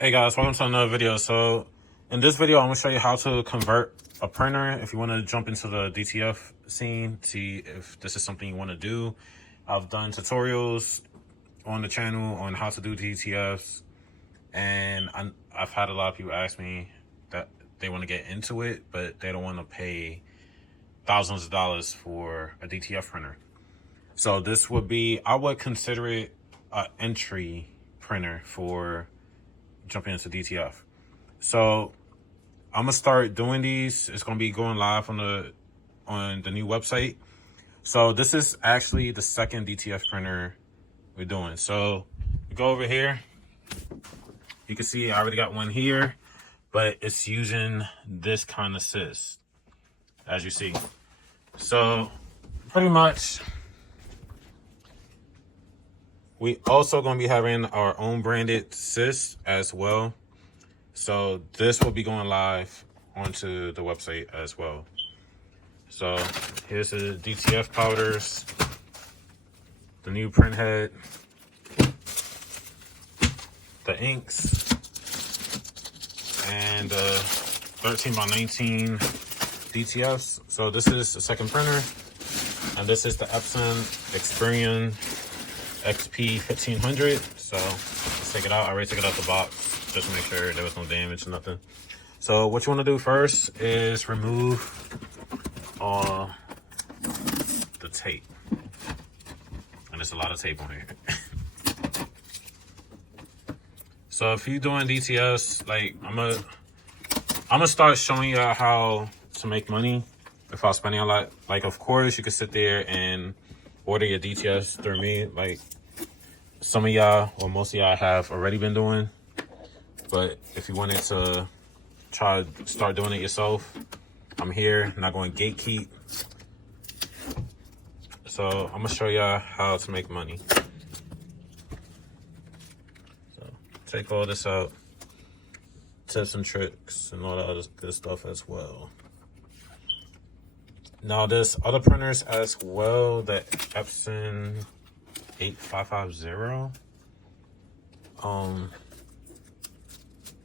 Hey guys, welcome to another video. So in this video, I'm going to show you how to convert a printer. If you want to jump into the DTF scene, see if this is something you want to do. I've done tutorials on the channel on how to do DTFs, and I've had a lot of people ask me that they want to get into it, but they don't want to pay thousands of dollars for a DTF printer. So this would be, I would consider it an entry printer for jumping into DTF. So I'm gonna start doing these. It's gonna be going live on the new website. So this is actually the second DTF printer we're doing. So we go over here. You can see I already got one here, but it's using this kind of sys, as you see. So pretty much, we also gonna be having our own branded sys as well. So this will be going live onto the website as well. So here's the DTF powders, the new print head, the inks, and 13 by 19 DTFs. So this is the second printer, and this is the Epson Experian XP-15000. So let's take it out. I already took it out the box just to make sure there was no damage or nothing. So what you want to do first is remove all the tape. And there's a lot of tape on here. So if you're doing DTS, like I'm gonna start showing you how to make money without spending a lot. Like, of course, you could sit there and order your DTS through me, like some of y'all or most of y'all have already been doing. But if you wanted to try to start doing it yourself, I'm here, not going to gatekeep. So I'm gonna show y'all how to make money. So take all this out, tips and tricks and all that other good stuff as well. Now there's other printers as well, the Epson 8550.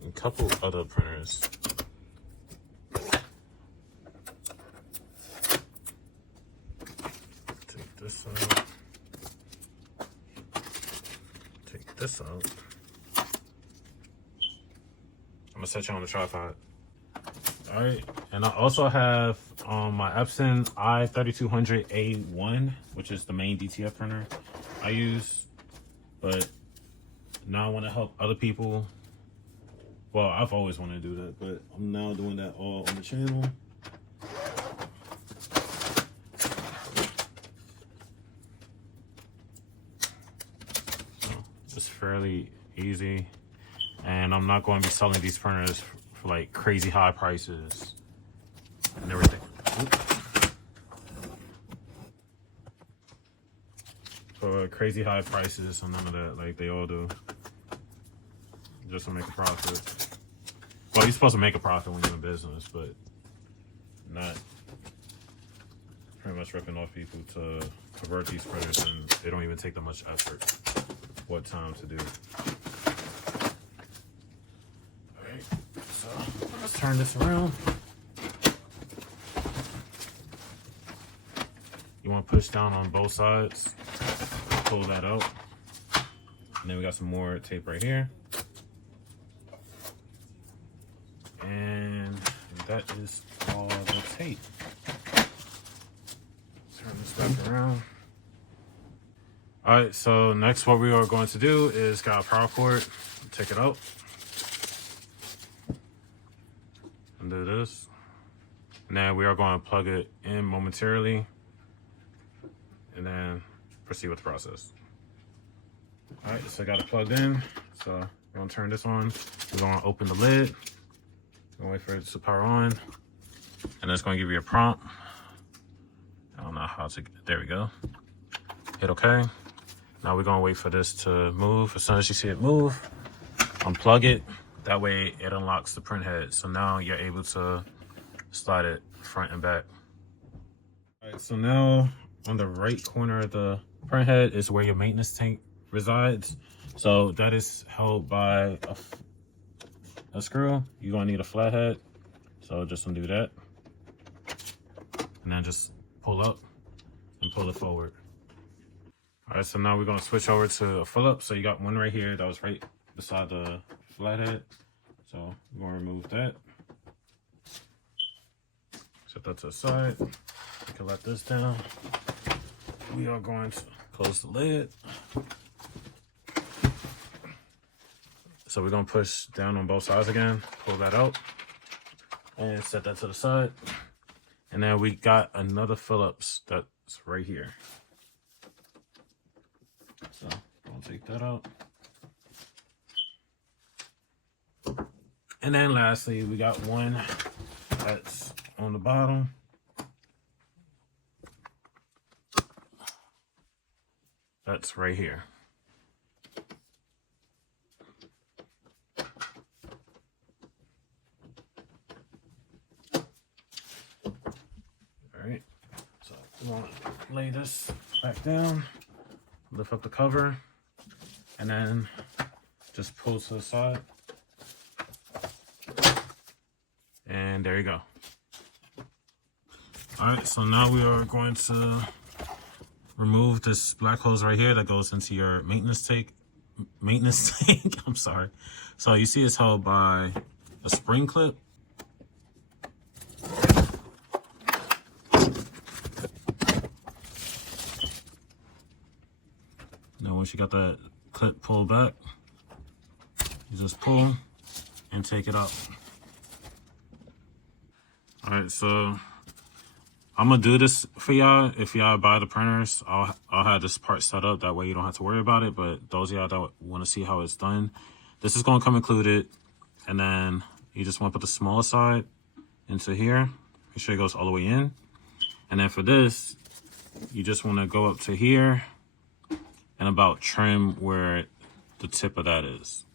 A couple other printers. Take this out. Take this out. I'm gonna set you on the tripod. All right, and I also have my Epson i3200A1, which is the main DTF printer I use, but now I want to help other people. Well, I've always wanted to do that, but I'm now doing that all on the channel. So it's fairly easy, and I'm not going to be selling these printers for like crazy high prices and everything. For crazy high prices and none of that, like they all do, just to make a profit. Well, you're supposed to make a profit when you're in business, but not pretty much ripping off people to convert these printers, and they don't even take that much effort or time to do. All right, so let's turn this around. You want to push down on both sides, pull that out, and then we got some more tape right here. And that is all the tape. Turn this back around. All right, so next what we are going to do is got a power cord, take it out, and do this. And then we are going to plug it in momentarily, and then proceed with the process. All right, so I got it plugged in. So we're gonna turn this on. We're gonna open the lid. We're gonna wait for it to power on, and it's gonna give you a prompt. I don't know how to, there we go. Hit okay. Now we're gonna wait for this to move. As soon as you see it move, unplug it. That way it unlocks the print head. So now you're able to slide it front and back. All right, so now on the right corner of the print head is where your maintenance tank resides. So that is held by a screw, you're gonna need a flathead. So just undo that. And then just pull up and pull it forward. All right, so now we're gonna switch over to a Phillips. So you got one right here that was right beside the flathead. So we're gonna remove that. Set that to the side. We can let this down. We are going to close the lid. So we're gonna push down on both sides again, pull that out, and set that to the side. And then we got another Phillips that's right here. So I'm gonna take that out. And then lastly, we got one that's on the bottom. That's right here. All right, so we want to lay this back down, lift up the cover, and then just pull to the side. And there you go. All right, so now we are going to remove this black hose right here that goes into your maintenance tank. I'm sorry. So you see it's held by a spring clip. Now once you got that clip pulled back, you just pull and take it out. All right, so I'm gonna do this for y'all. If y'all buy the printers, I'll have this part set up. That way you don't have to worry about it. But those of y'all that want to see how it's done, this is gonna come included. And then you just want to put the smaller side into here. Make sure it goes all the way in. And then for this, you just want to go up to here and about trim where the tip of that is.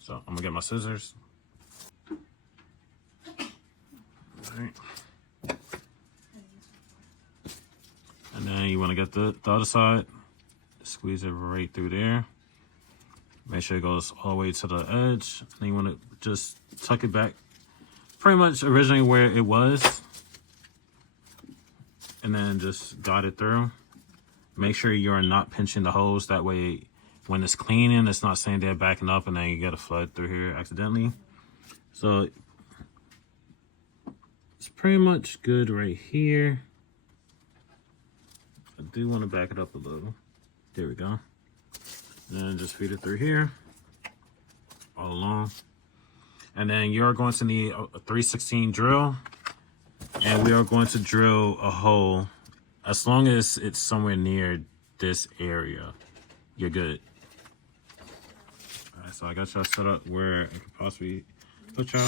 So I'm gonna get my scissors. All right. And then you want to get the other side, squeeze it right through there. Make sure it goes all the way to the edge. And then you want to just tuck it back pretty much originally where it was. And then just guide it through. Make sure you're not pinching the hose. That way when it's cleaning, it's not sitting there backing up and then you get a flood through here accidentally. So it's pretty much good right here. I do want to back it up a little. There we go. And just feed it through here, all along. And then you're going to need a 3/16 drill. And we are going to drill a hole. As long as it's somewhere near this area, you're good. All right, so I got y'all set up where I could possibly put y'all.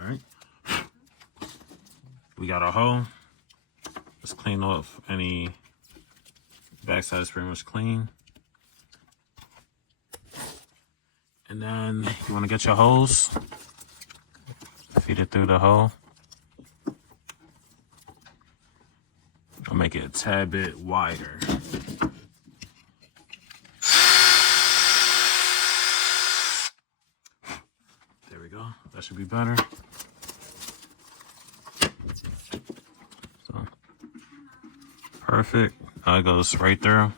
All right. We got our hole. Let's clean off any backside is pretty much clean. And then you want to get your hose, feed it through the hole. I'll make it a tad bit wider. There we go. That should be better. Perfect. It goes right through,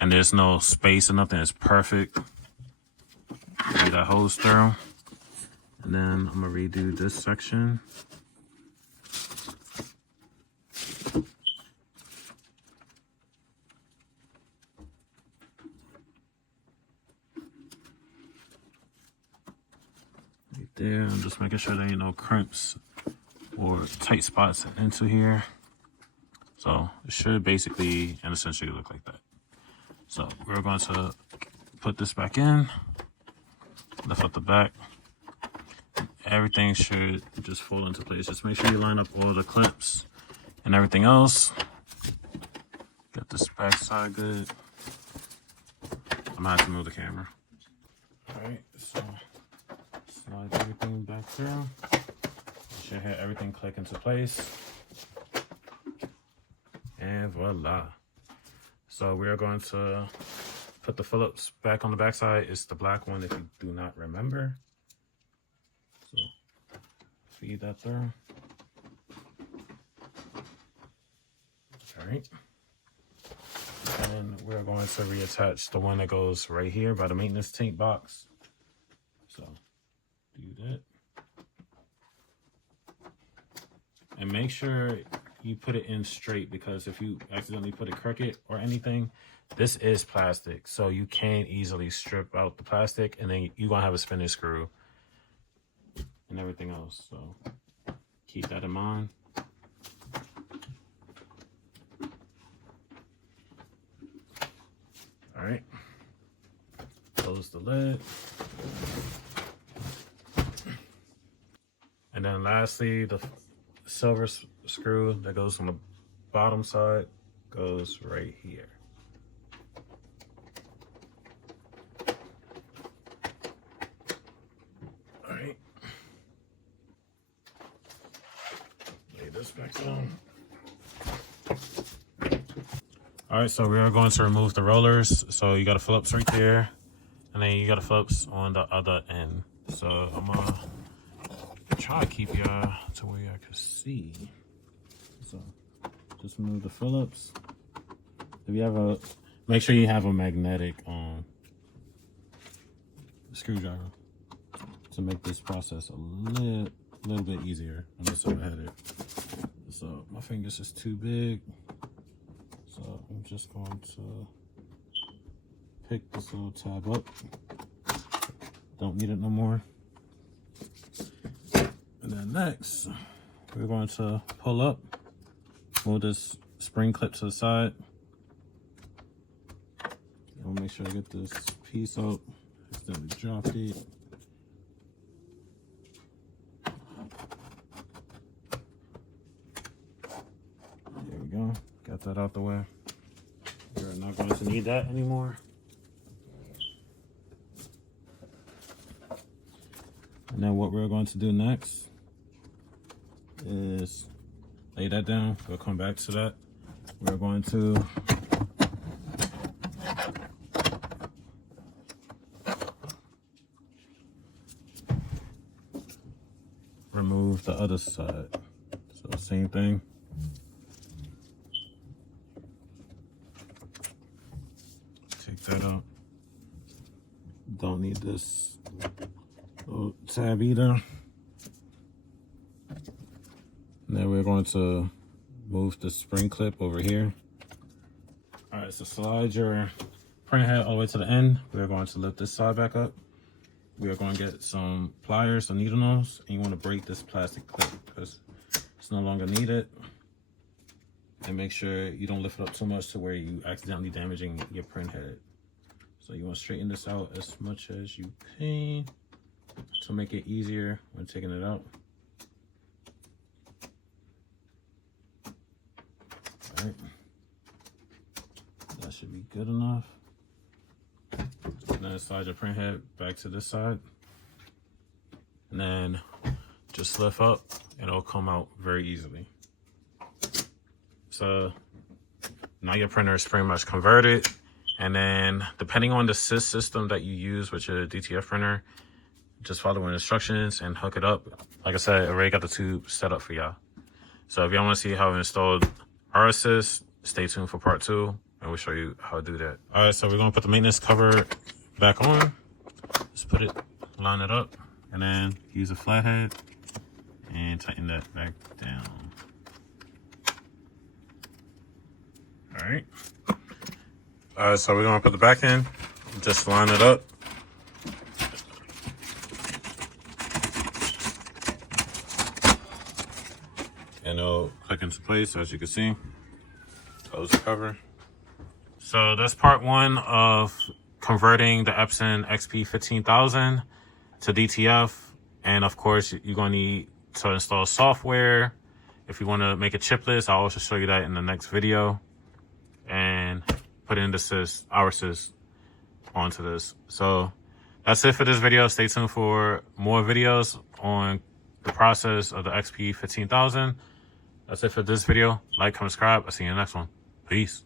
and there's no space or nothing. It's perfect. Get that hose through, and then I'm gonna redo this section. Right there. I'm just making sure there ain't no crimps or tight spots into here. So it should basically and essentially look like that. So we're going to put this back in, lift up the back. Everything should just fall into place. Just make sure you line up all the clips and everything else. Get this back side good. I'm gonna have to move the camera. All right, so slide everything back through. Should have everything click into place. And voila. So we are going to put the Phillips back on the back side. It's the black one if you do not remember. So feed that through. All right. And we're going to reattach the one that goes right here by the maintenance tank box. So do that. And make sure you put it in straight, because if you accidentally put it crooked or anything, this is plastic. So you can easily strip out the plastic, and then you're gonna have a spinning screw and everything else. So keep that in mind. All right, close the lid. And then lastly, the silver screw that goes on the bottom side goes right here. All right. Lay this back down. All right, so we are going to remove the rollers. So you got a Phillips right there, and then you got a Phillips on the other end. So I'm gonna try to keep y'all to where I can see. So just remove the Phillips. If you have make sure you have a magnetic screwdriver to make this process a little bit easier. I'm just overheaded. So my fingers is too big. So I'm just going to pick this little tab up. Don't need it no more. And then next, we're going to pull up, move this spring clip to the side. I'll make sure I get this piece out. Accidentally dropped it. There we go. Got that out the way. We're not going to need that anymore. And then what we're going to do next is lay that down. We'll come back to that. We're going to remove the other side. So same thing. Take that out. Don't need this little tab either. And then we're going to move the spring clip over here. All right, so slide your print head all the way to the end. We're going to lift this side back up. We are going to get some pliers, some needle nose, and you want to break this plastic clip because it's no longer needed. And make sure you don't lift it up too much to where you accidentally damaging your print head. So you want to straighten this out as much as you can to make it easier when taking it out. All right, that should be good enough. And then slide your print head back to this side, and then just lift up and it'll come out very easily. So now your printer is pretty much converted. And then depending on the sys system that you use with your DTF printer, just follow the instructions and hook it up. Like I said, I already got the tube set up for y'all. So if y'all want to see how I installed RSys, stay tuned for part 2 and we'll show you how to do that. All right, so we're gonna put the maintenance cover back on. Just put it, line it up, and then use a flathead and tighten that back down. All right. So we're gonna put the back in, just line it up. And it'll click into place, as you can see. Close the cover. So that's part 1 of converting the Epson XP-15000 to DTF. And of course, you're gonna need to install software. If you wanna make a chipless, I'll also show you that in the next video. And put in the sys, our sys onto this. So that's it for this video. Stay tuned for more videos on the process of the XP-15000. That's it for this video. Like, comment, subscribe. I'll see you in the next one. Peace.